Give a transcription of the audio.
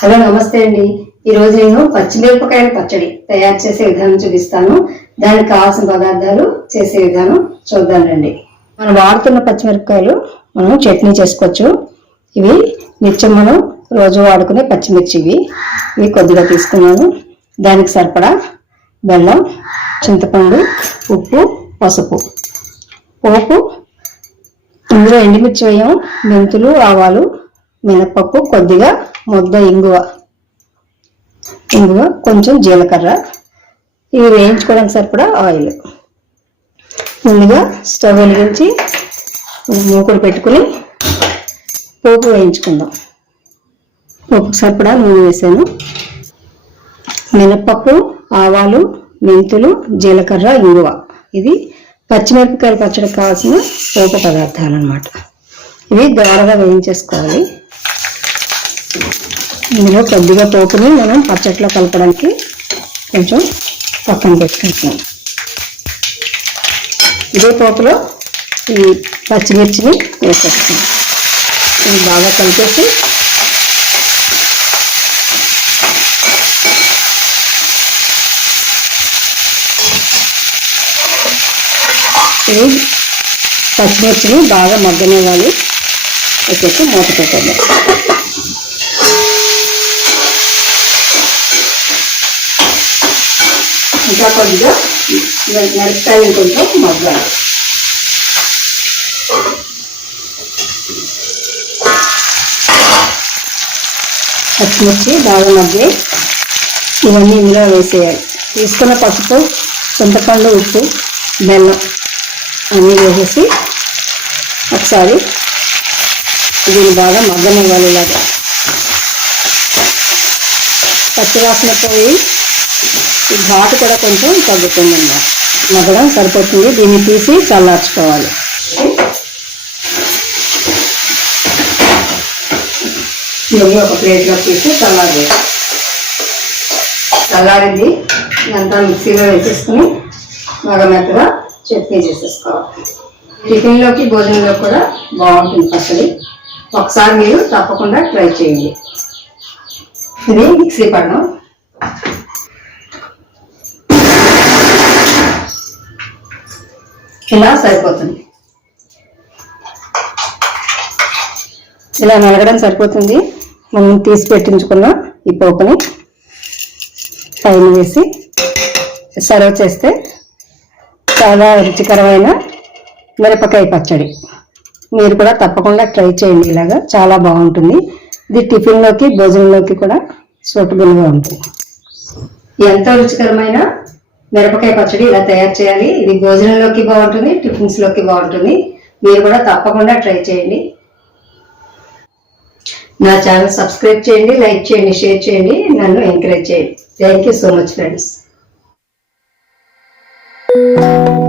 Hello నమస్తే అండి. ఈ రోజు నేను పచ్చిమిరపకాయల పచ్చడి తయారు చేసే విధానం చూపిస్తాను. దానికి కావాల్సిన పదార్థాలు చేసే విధానం చూద్దాం రండి. మనం వాడుతున్న పచ్చిమిరపకాయలు మనం చట్నీ చేసుకోవచ్చు. ఇవి నిత్యం మనం రోజు వాడుకునే పచ్చిమిర్చి ఇవి. ఇవి కొద్దిగా తీసుకున్నాను. దానికి సరిపడా బెల్లం చింతపండు ఉప్పు పసుపు. పోపు ఇందులో ఎండుమిర్చి వేయం మెంతులు ఆవాలు మినపప్పు కొద్దిగా ముద్ద ఇంగువ. ఇంగువ కొంచెం జీలకర్ర. ఇవి వేయించుకోవడానికి సరిపడా ఆయిల్. ముందుగా స్టవ్ వెలిగించి మూకుడు పెట్టుకుని పోపు వేయించుకుందాం. పోపుకు సరిపడా నూనె వేసాను. మినపప్పు ఆవాలు మెంతులు జీలకర్ర ఇంగువ. ఇది పచ్చిమిరపకాయలు పచ్చడికి కావాల్సిన పోపు పదార్థాలు అన్నమాట. ఇవి దోరగా వేయించేసుకోవాలి. ఇందులో కొద్దిగా పోపుని మనం పచ్చట్లో కలపడానికి కొంచెం పక్కన పెట్టుకుంటున్నాం. ఇదే పోపులో ఈ పచ్చిమిర్చిని వేసేస్తాం బాగా కలిపేసి ఇవి పచ్చిమిర్చిని బాగా మగ్గనివ్వాలి. వచ్చేసి మూత పెట్టండి ఇంకా కొద్దిగా మిరపకాయలు కొంచెం మగ్గాలి. పచ్చిమిర్చి బాగా మగ్గి ఇవన్నీ ఇందులో వేసేయాలి. తీసుకున్న పసుపు చింతపండు ఉప్పు బెల్లం అన్నీ వేసేసి ఒకసారి దీన్ని బాగా మగ్గనివ్వాలి ఇలాగా. పచ్చివాసన పోయి ఈ ఘాటు కూడా కొంచెం తగ్గుతుంది అన్నమాట మగ్గడం సరిపోతుంది. దీన్ని తీసి చల్లార్చుకోవాలి. ఇవన్నీ ఒక ప్లేట్లో తీసి చల్లారి చల్లారింది. ఇదంతా మిక్సీలో వేసేసుకుని బాగా మెత్తగా చట్నీ చేసేసుకోవాలి. టిఫిన్లోకి భోజనంలో కూడా బాగుంటుంది పచ్చడి. ఒకసారి మీరు తప్పకుండా ట్రై చేయండి. ఇది మిక్సీ పడడం. ఇలా సరిపోతుంది. ఇలా నలగడం సరిపోతుంది. మనం తీసి పెట్టించుకున్న ఈ పోపుని పైన వేసి సర్వ్ చేస్తే చాలా రుచికరమైన మిరపకాయ పచ్చడి. మీరు కూడా తప్పకుండా ట్రై చేయండి ఇలాగా. చాలా బాగుంటుంది. ఇది టిఫిన్లోకి భోజనంలోకి కూడా సూటబుల్గా ఉంటుంది. ఎంతో రుచికరమైన మిరపకాయ పచ్చడి ఇలా తయారు చేయాలి. ఇది భోజనంలోకి బాగుంటుంది టిఫిన్స్లోకి బాగుంటుంది. మీరు కూడా తప్పకుండా ట్రై చేయండి. నా ఛానల్ సబ్స్క్రైబ్ చేయండి లైక్ చేయండి షేర్ చేయండి. నన్ను ఎంకరేజ్ చేయండి. Thank you so much friends. thank you